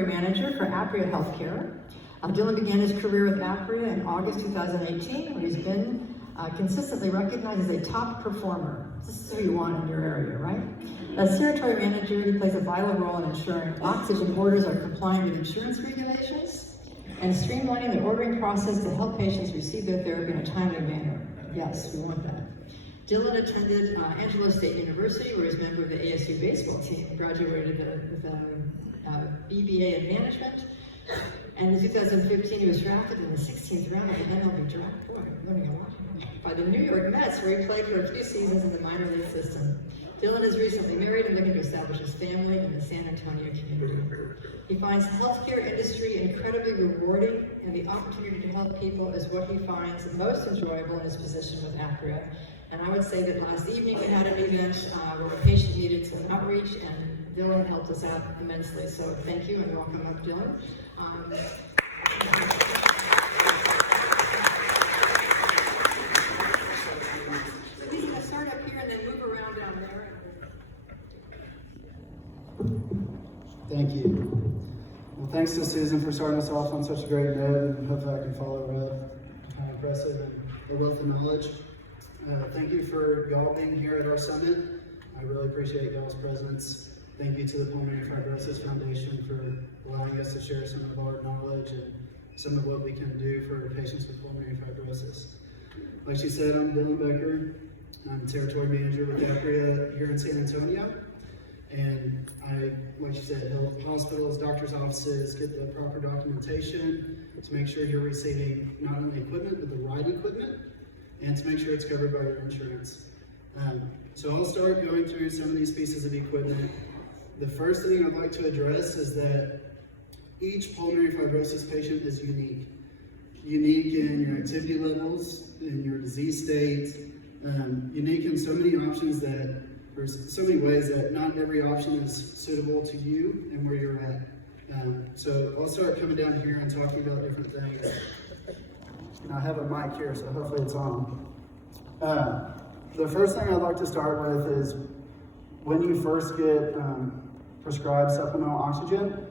Territory Manager for Apria Healthcare. Dillon began his career with Apria in August 2018, where he's been consistently recognized as a top performer. This is who you want in your area, right? As Territory Manager, he plays a vital role in ensuring oxygen orders are compliant with insurance regulations and streamlining the ordering process to help patients receive their therapy in a timely manner. Yes, we want that. Dillon attended Angelo State University, where he's a member of the ASU baseball team, graduated with a BBA in management, and in 2015 he was drafted in the 16th round of the MLB draft. Boy, I'm learning a lot here. By the New York Mets, where he played for a few seasons in the minor league system. Dillon is recently married and looking to establish his family in the San Antonio community. He finds the healthcare industry incredibly rewarding, and the opportunity to help people is what he finds most enjoyable in his position with Apria. And I would say that last evening we had an event where a patient needed some outreach, and Dillon helped us out immensely. So thank you and welcome up, Dillon. He's going to start up here and then move around down there. Thank you. Well, thanks to Susan for starting us off on such a great note, and hopefully I can follow up. Kind of impressive and a wealth of knowledge. Thank you for y'all being here at our summit. I really appreciate y'all's presence. Thank you to the Pulmonary Fibrosis Foundation for allowing us to share some of our knowledge and some of what we can do for patients with pulmonary fibrosis. Like she said, I'm DILLONPFFSBECKER. I'm Territory Manager with Apria here in San Antonio. And I, like she said, help hospitals, doctors' offices get the proper documentation to make sure you're receiving not only equipment, but the right equipment, and to make sure it's covered by your insurance. So I'll start going through some of these pieces of equipment. The first thing I'd like to address is that each pulmonary fibrosis patient is unique. Unique in your activity levels, in your disease state, unique in so many options that, or so many ways that not every option is suitable to you and where you're at. So I'll start coming down here and talking about different things. And I have a mic here, so hopefully it's on. The first thing I'd like to start with is when you first get prescribed supplemental oxygen,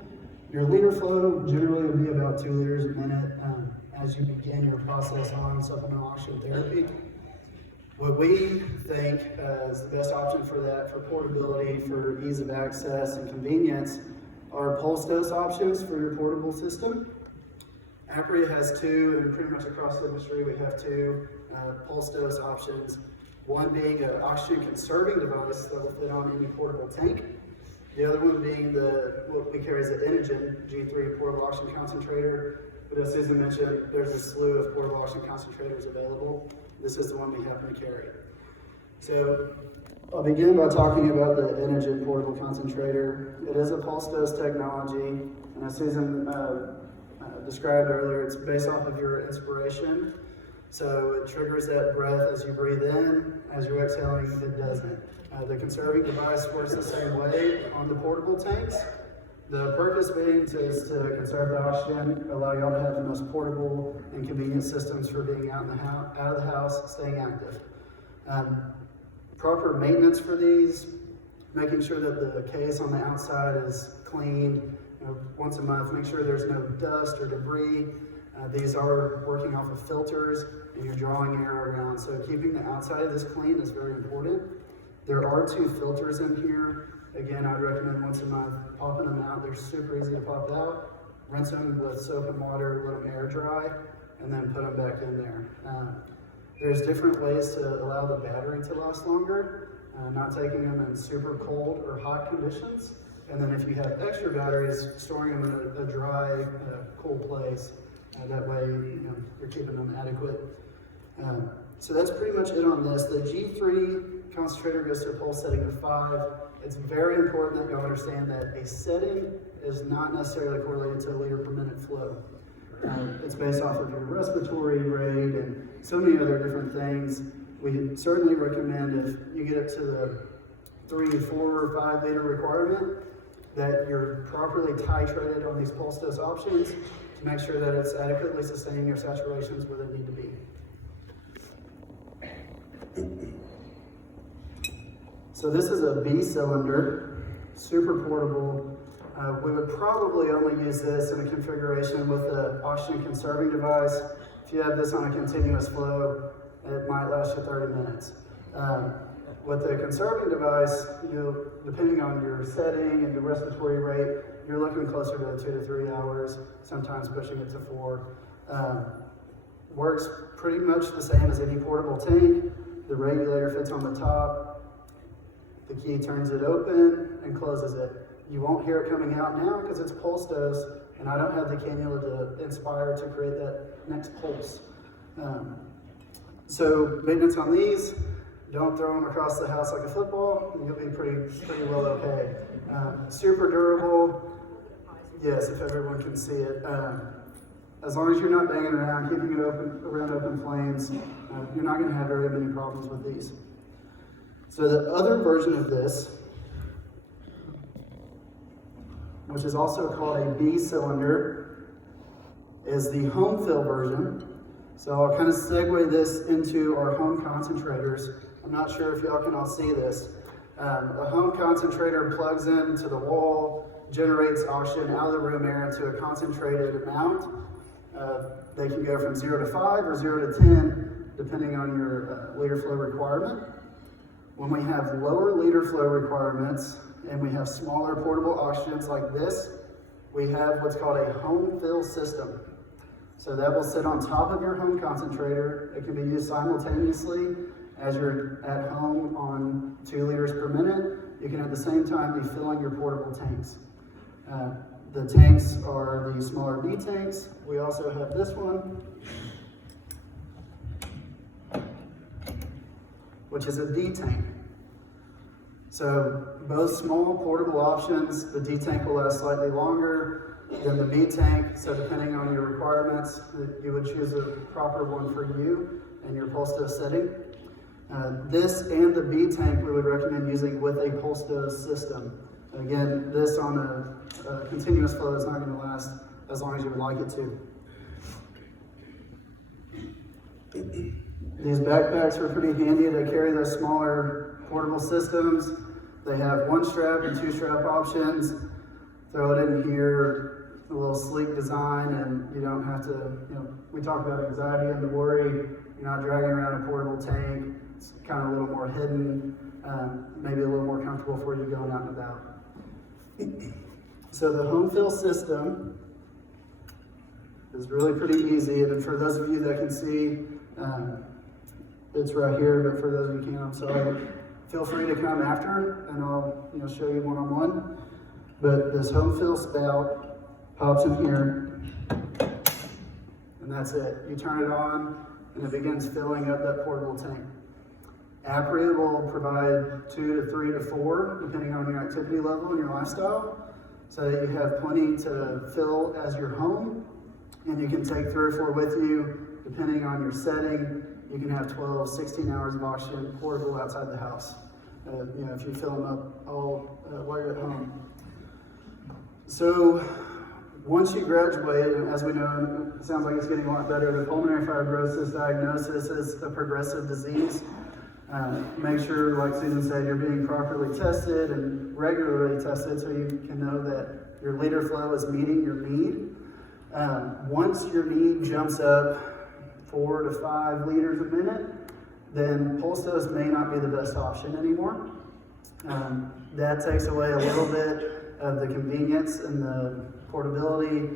your liter flow generally will be about 2 liters a minute as you begin your process on supplemental oxygen therapy. What we think is the best option for that, for portability, for ease of access and convenience, are pulse dose options for your portable system. Apria has 2, and pretty much across the industry we have 2 pulse dose options. One being an oxygen conserving device that will fit on any portable tank. The other one being what we carry as an Inogen G3 portable oxygen concentrator. But as Susan mentioned, there's a slew of portable oxygen concentrators available. This is the one we happen to carry. So I'll begin by talking about the Inogen portable concentrator. It is a pulse dose technology, and as Susan described earlier, it's based off of your inspiration. So it triggers that breath as you breathe in. As you're exhaling, it doesn't. The conserving device works the same way on the portable tanks. The purpose being is to conserve the oxygen, allow y'all to have the most portable and convenient systems for being out of the house, staying active. Proper maintenance for these, making sure that the case on the outside is cleaned once a month, make sure there's no dust or debris. These are working off of filters and you're drawing air around, so keeping the outside of this clean is very important. There are 2 filters in here. Again, I'd recommend once a month popping them out. They're super easy to pop out. Rinse them with soap and water, let them air dry, and then put them back in there. There's different ways to allow the battery to last longer, not taking them in super cold or hot conditions. And then if you have extra batteries, storing them in a dry, cool place. That way, you're keeping them adequate. So that's pretty much it on this. The G3 concentrator goes to a pulse setting of 5. It's very important that you understand that a setting is not necessarily correlated to a liter per minute flow. It's based off of your respiratory rate and so many other different things. We certainly recommend if you get up to the 3, 4, or 5 liter requirement that you're properly titrated on these pulse dose options to make sure that it's adequately sustaining your saturations where they need to be. So this is a B cylinder, super portable. We would probably only use this in a configuration with an oxygen conserving device. If you have this on a continuous flow, it might last you 30 minutes. With the conserving device, depending on your setting and your respiratory rate, you're looking closer to 2 to 3 hours, sometimes pushing it to 4. Works pretty much the same as any portable tank. The regulator fits on the top. The key turns it open and closes it. You won't hear it coming out now because it's pulse dose, and I don't have the cannula to inspire to create that next pulse. So maintenance on these, don't throw them across the house like a football, and you'll be pretty well okay. Super durable, yes, if everyone can see it. As long as you're not banging around, keeping it around open flames, you're not going to have very many problems with these. So the other version of this, which is also called a B cylinder, is the home fill version. So I'll kind of segue this into our home concentrators. I'm not sure if y'all can all see this. A home concentrator plugs into the wall, generates oxygen out of the room air into a concentrated amount. They can go from 0 to 5 or 0 to 10, depending on your liter flow requirement. When we have lower liter flow requirements and we have smaller portable oxygens like this, we have what's called a home fill system. So that will sit on top of your home concentrator. It can be used simultaneously as you're at home on 2 liters per minute. You can at the same time be filling your portable tanks. The tanks are the smaller B tanks. We also have this one, which is a D tank. So both small portable options. The D tank will last slightly longer than the B tank, so depending on your requirements, you would choose a proper one for you and your pulse dose setting. This and the B tank we would recommend using with a pulse dose system. Again, this on a continuous flow is not going to last as long as you would like it to. These backpacks are pretty handy. They carry those smaller portable systems. They have 1 strap and 2 strap options. Throw it in here, a little sleek design, and you don't have to, we talk about anxiety and the worry. You're not dragging around a portable tank. It's kind of a little more hidden, maybe a little more comfortable for you going out and about. So the home fill system is really pretty easy, and for those of you that can see, it's right here, but for those of you who can't, I'm sorry. Feel free to come after, and I'll show you one-on-one. But this home fill spout pops in here, and that's it. You turn it on, and it begins filling up that portable tank. Apria will provide 2 to 3 to 4, depending on your activity level and your lifestyle, so that you have plenty to fill as you're home, and you can take 3 or 4 with you, depending on your setting. You can have 12, 16 hours of oxygen portable outside the house. If you fill them up all while you're at home. So once you graduate, and as we know, it sounds like it's getting a lot better, the pulmonary fibrosis diagnosis is a progressive disease. Make sure, like Susan said, you're being properly tested and regularly tested so you can know that your liter flow is meeting your need. Once your need jumps up 4 to 5 liters a minute, then pulse dose may not be the best option anymore. That takes away a little bit of the convenience and the portability,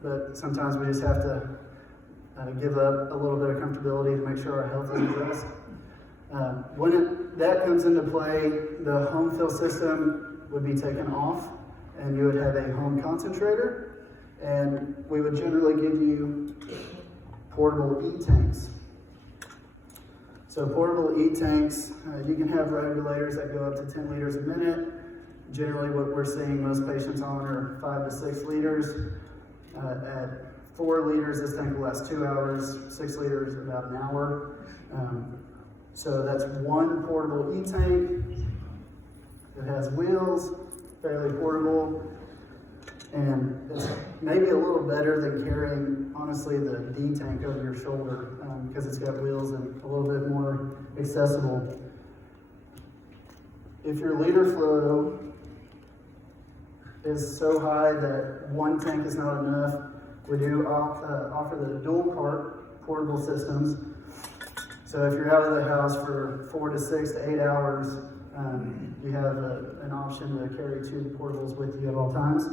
but sometimes we just have to give up a little bit of comfortability to make sure our health is addressed. When that comes into play, the home fill system would be taken off, and you would have a home concentrator, and we would generally give you portable E-tanks. So portable E-tanks, you can have regulators that go up to 10 liters a minute. Generally what we're seeing most patients on are 5 to 6 liters. At 4 liters, this tank will last 2 hours, 6 liters, about an hour. So that's 1 portable E-tank. It has wheels, fairly portable, and it's maybe a little better than carrying, honestly, the D tank over your shoulder because it's got wheels and a little bit more accessible. If your liter flow is so high that one tank is not enough. We do offer the dual cart portable systems. So if you're out of the house for 4 to 6 to 8 hours, you have an option to carry 2 portables with you at all times.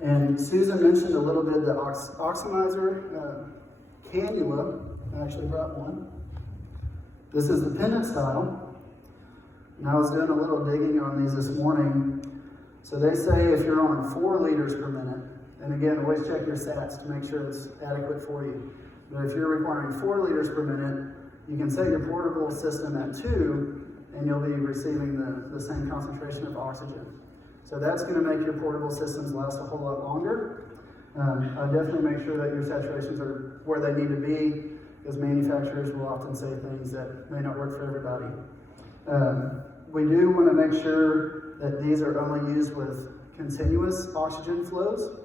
And Susan mentioned a little bit the oxidizer cannula. I actually brought one. This is the pendant style. And I was doing a little digging on these this morning. So they say if you're on 4 liters per minute, and again, always check your sats to make sure it's adequate for you. But if you're requiring 4 liters per minute, you can set your portable system at 2, and you'll be receiving the same concentration of oxygen. So that's going to make your portable systems last a whole lot longer. I definitely make sure that your saturations are where they need to be, because manufacturers will often say things that may not work for everybody. We do want to make sure that these are only used with continuous oxygen flows.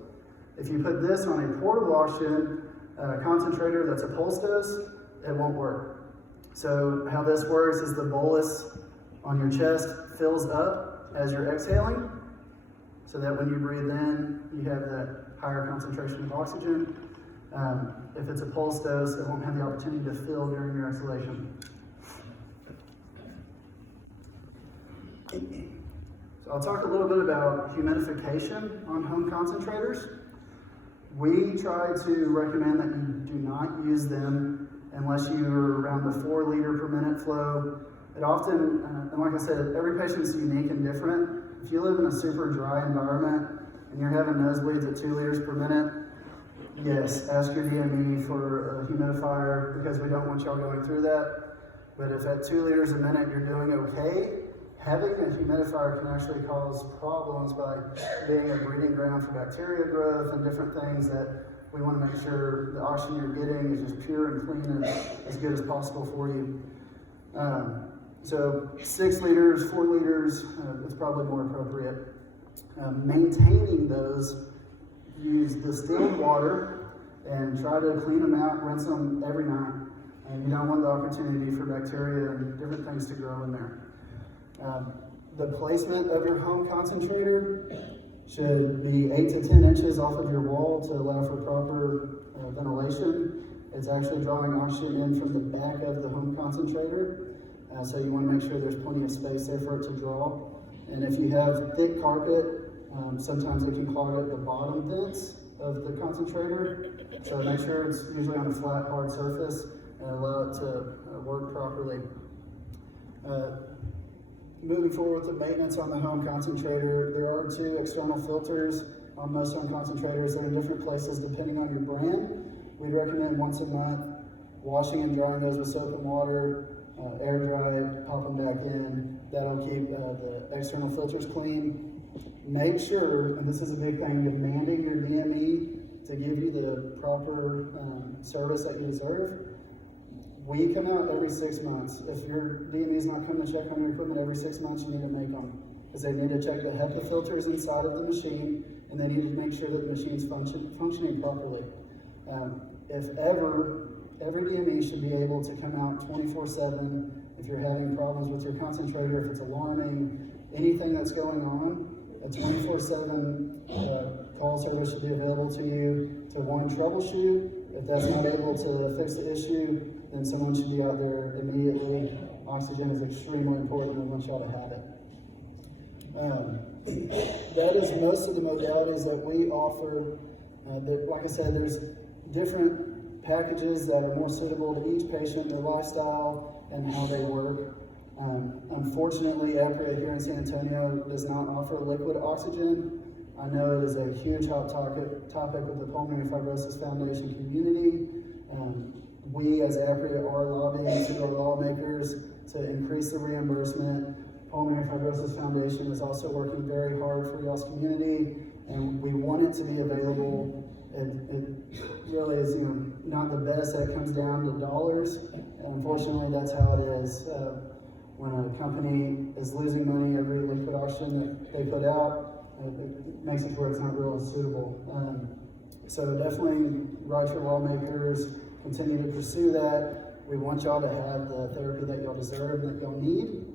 If you put this on a portable oxygen concentrator that's a pulse dose, it won't work. So how this works is the bolus on your chest fills up as you're exhaling, so that when you breathe in, you have that higher concentration of oxygen. If it's a pulse dose, it won't have the opportunity to fill during your exhalation. So I'll talk a little bit about humidification on home concentrators. We try to recommend that you do not use them unless you're around the 4 liter per minute flow. It often, and like I said, every patient is unique and different. If you live in a super dry environment and you're having nosebleeds at 2 liters per minute, yes, ask your DME for a humidifier, because we don't want y'all going through that. But if at 2 liters a minute you're doing okay, having a humidifier can actually cause problems by being a breeding ground for bacteria growth and different things that we want to make sure the oxygen you're getting is just pure and clean and as good as possible for you. So 6 liters, 4 liters is probably more appropriate. Maintaining those, use distilled water and try to clean them out, rinse them every night. And you don't want the opportunity for bacteria and different things to grow in there. The placement of your home concentrator should be 8 to 10 inches off of your wall to allow for proper ventilation. It's actually drawing oxygen in from the back of the home concentrator. So you want to make sure there's plenty of space there for it to draw. And if you have thick carpet, sometimes it can clog up the bottom vents of the concentrator. So make sure it's usually on a flat, hard surface and allow it to work properly. Moving forward with the maintenance on the home concentrator, there are 2 external filters on most home concentrators. They're in different places depending on your brand. We'd recommend once a month washing and drying those with soap and water, air dry it, pop them back in. That'll keep the external filters clean. Make sure, and this is a big thing, demanding your DME to give you the proper service that you deserve. We come out every 6 months. If your DME is not coming to check on your equipment every 6 months, you need to make them. Because they need to check the HEPA filters inside of the machine, and they need to make sure that the machine's functioning properly. If ever, every DME should be able to come out 24/7. If you're having problems with your concentrator, if it's alarming, anything that's going on, a 24/7 call service should be available to you to troubleshoot. If that's not able to fix the issue, then someone should be out there immediately. Oxygen is extremely important, and we want y'all to have it. That is most of the modalities that we offer. Like I said, there's different packages that are more suitable to each patient, their lifestyle, and how they work. Unfortunately, APRIA here in San Antonio does not offer liquid oxygen. I know it is a huge hot topic with the Pulmonary Fibrosis Foundation community. We as APRIA are lobbying to our lawmakers to increase the reimbursement. Pulmonary Fibrosis Foundation is also working very hard for y'all's community, and we want it to be available. It really is not the best. That comes down to dollars. Unfortunately, that's how it is. When a company is losing money every liquid oxygen that they put out, it makes it where it's not real suitable. So definitely write your lawmakers, continue to pursue that. We want y'all to have the therapy that y'all deserve and that y'all need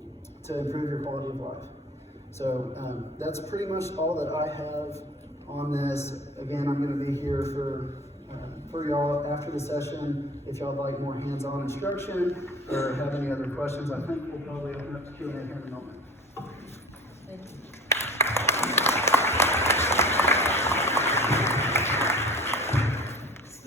to improve your quality of life. So that's pretty much all that I have on this. Again, I'm going to be here for y'all after the session. If y'all like more hands-on instruction or have any other questions, I think we'll probably open up to Q&A here in a moment. Thank you.